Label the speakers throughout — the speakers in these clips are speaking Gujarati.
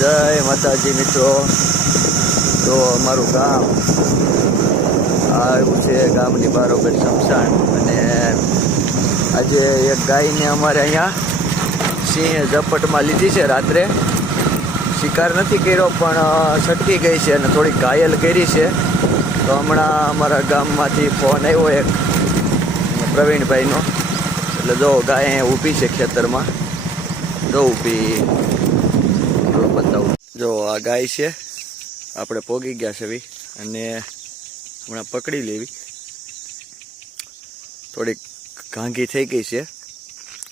Speaker 1: જય માતાજી મિત્રો. તો અમારું ગામ આવ્યું છે ગામની બારોબર શમશાન. અને આજે એક ગાયને અમારે અહીંયા સિંહે ઝપટમાં લીધી છે રાત્રે. શિકાર નથી કર્યો, પણ છટકી ગઈ છે અને થોડી ઘાયલ કરી છે. તો હમણાં અમારા ગામમાંથી ફોન આવ્યો એક, પ્રવીણભાઈનો. એટલે જો ગાય ઊભી છે ખેતરમાં. જો ઊભી. હાલો બતાવું. જો આ ગાય છે. આપણે પોગી ગયા છે એવી અને હમણાં પકડી લેવી. થોડીક ઘાંઘી થઈ ગઈ છે.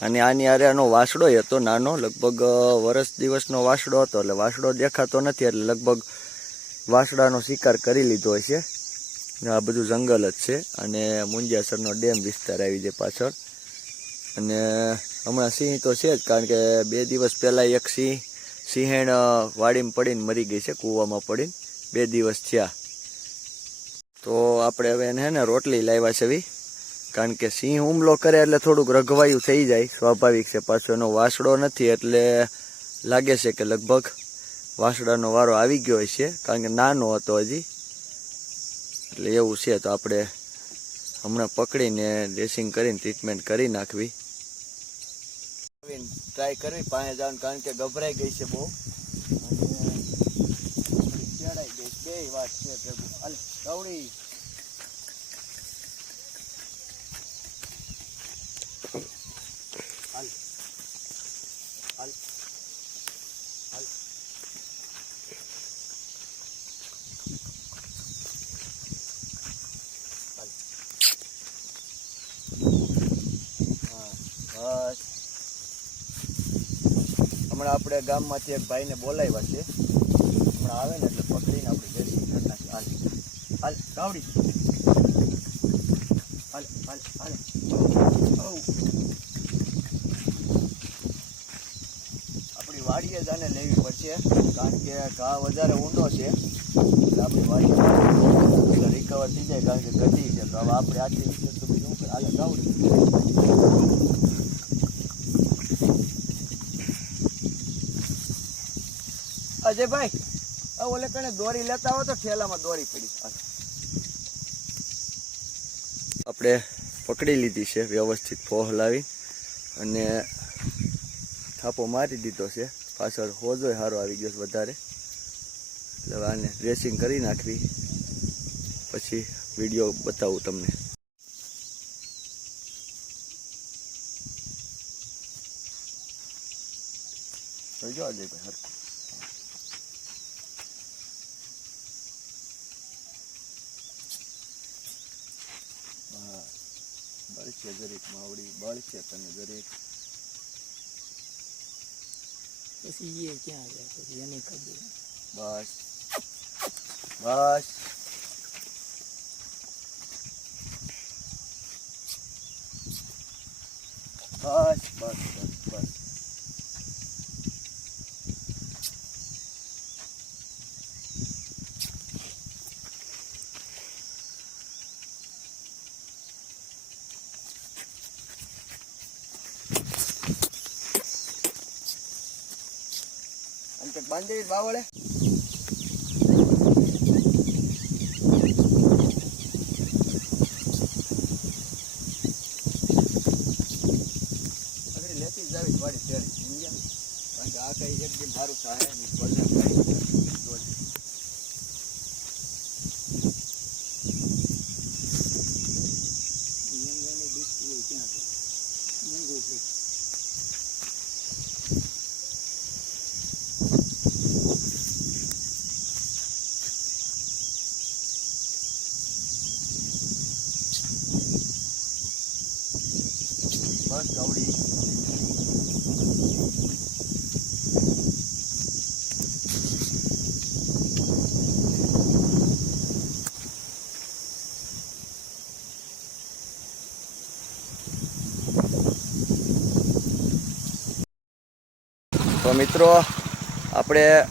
Speaker 1: અને આની આરે આનો વાસડો હતો નાનો. લગભગ વર્ષ દિવસનો વાસડો હતો. એટલે વાસડો દેખાતો નથી. એટલે લગભગ વાસડાનો શિકાર કરી લીધો હશે છે. આ બધું જંગલ જ છે. અને મુંજાસરનો ડેમ વિસ્તાર આવી જાય પાછળ. અને હમણાં સિંહ તો છે જ. કારણ કે બે દિવસ પહેલાં એક સિંહ સિંહેણ વાડીમાં પડીને મરી ગઈ છે, કૂવામાં પડીને. બે દિવસ થયા. તો આપણે હવે એને ને રોટલી લાવ્યા છે એવી કારણ કે સિંહ હુમલો કરે એટલે થોડુંક રઘવાયું થઈ જાય. સ્વાભાવિક છે, પાછો એનો વાસડો નથી, એટલે લાગે છે કે લગભગ વાસડાનો વારો આવી ગયો છે, કારણ કે નાનો હતો હજી. એટલે એવું છે, તો આપણે હમણાં પકડીને ડ્રેસિંગ કરીને ટ્રીટમેન્ટ કરી નાખવી. ટ્રાય કરવી પાસે જવાનું, કારણ કે ગભરાઈ ગઈ છે બહુ. ચડાઈ ગઈ બે વાત છે ભેગું કવડી હાલ હાલ હાલ હાલ હા બસ હમણાં આપણે ગામમાંથી એક ભાઈને બોલાવ્યા છે. હમણાં આવે ને એટલે પકડીને આપણે જઈશું કરી નાખીએ હાલ હાલ ગાવડી હાલ હાલ હાલ. આપણી વાડીએ જ આને લેવી પડશે, કારણ કે ઘા વધારે ઊંડો છે. એટલે આપણી વાડીએ રિકવર થઈ જાય, કારણ કે ઘટી છે. તો હવે આપણે આટલી કરે? હાલે ગાવડી અજયભાઈ આ ઓલે કણે દોરી લેતા હો તો ઠેલામાં દોરી પડી આપણે પકડી લીધી છે વ્યવસ્થિત ફોહ લાવી અને થાપો મારી દીધો છે. પાછળ હોજો સારો આવી ગયો છે વધારે. એટલે આને ડ્રેસિંગ કરી નાખવી. પછી વીડિયો બતાવું તમને. જોજો અજયભાઈ હરખું. બળશે જરીક માવડી છે તને જરીક
Speaker 2: પછી એ ક્યાં જાય પછી એને ખબર
Speaker 1: બસ. બસ. બસ બસ બસ બસ. બાંધી બાવળે. લેતી જ જાવી વાડી તેડી સમજ્યા? કારણ કે આ કઈ એક દિન મારું થાય ને ભલે કઈ દોરી.
Speaker 2: એને દુખતું હોય ક્યાં જાય મૂંગું છે
Speaker 1: બસ ગવડી તો મિત્રો, આપણે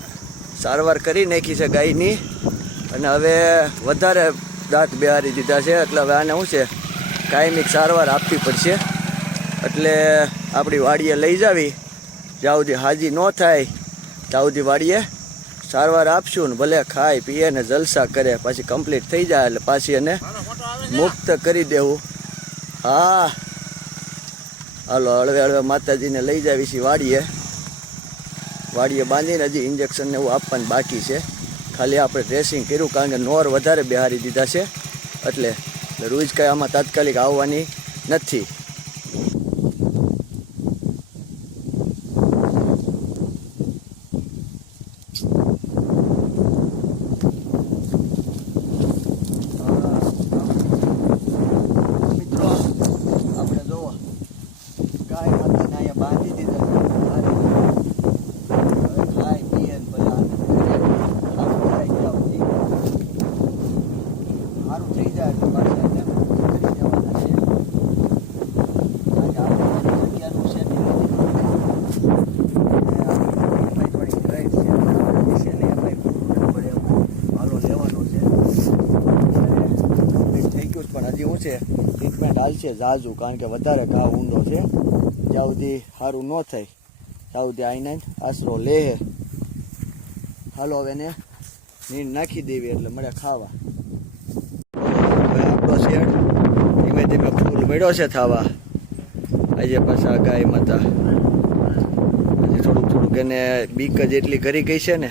Speaker 1: સારવાર કરી નાખી છે ગાયની અને હવે વધારે દાંત બેહારી દીધા છે. એટલે હવે આને શું છે? કાયમિક સારવાર આપવી પડશે. એટલે આપણી વાડીએ લઈ જાવી. જ્યાં સુધી હાજી ન થાય, ત્યાં સુધી વાડીએ સારવાર આપશું ને ભલે ખાય, પીએ ને જલસા કરે, પછી કમ્પ્લીટ થઈ જાય એટલે પાછી એને મુક્ત કરી દેવું. હા. હાલો, હળવે હળવે માતાજીને લઈ જાવી છીએ વાડીએ. વાડીએ બાંધીને હજી ઇન્જેક્શન એવું આપવાનું બાકી છે. ખાલી આપણે ડ્રેસિંગ કર્યું કારણ કે નોર વધારે બિહારી દીધા છે. એટલે રોજ કાંઈ આમાં તાત્કાલિક આવવાની નથી મિત્રો આપણે જોવો ગાય માતાને અહીંયા બાંધી દીધા છે બારે. હવે ખાય પીએ ને બધા સારું થાય ત્યાં સુધી. સારું થઈ જાય એટલે પાછા એને કરી દેવાના છે. કારણ કે આપણે બધી જગ્યાનું setting નથી કરવું. અને આપણે થોડી right છે. છે ને એમાંય પૂરું નથી પડે એમાં. હાલો લેવાનો છે અને થઈ ગયું છે, પણ હજી હું છે ટ્રીટમેન્ટ હાલશે ઝાઝું કારણ કે વધારે ઘા ઊંડો છે. જ્યાં સુધી સારું ન થાય, ત્યાં સુધી આઈને આશરો લે હાલો હવે એને નીર નાખી દેવી એટલે મળે ખાવા. આપણો શેડ ધીમે ધીમે ફૂલ મળ્યો છે થવા. આજે પાછા ગાય માતા. હજી થોડુંક થોડુંક એને બીક જ એટલી કરી ગઈ છે ને.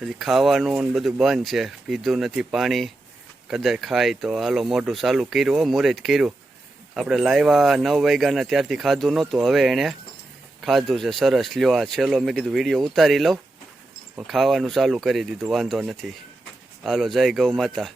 Speaker 1: હજી ખાવાનું ને બધું બંધ છે. પીધું નથી પાણી. કદાચ ખાય તો હાલો મોઢું ચાલુ કર્યું, હો જ કર્યું. આપણે લાવ્યા નવ વાગ્યાના ત્યારથી ખાધું નહોતું, હવે એણે ખાધું છે, સરસ. લ્યો, આ છેલ્લો મેં કીધું વીડિયો ઉતારી લઉં ખાવાનું ચાલુ કરી દીધું, વાંધો નથી. હાલો, જય ગૌ માતા.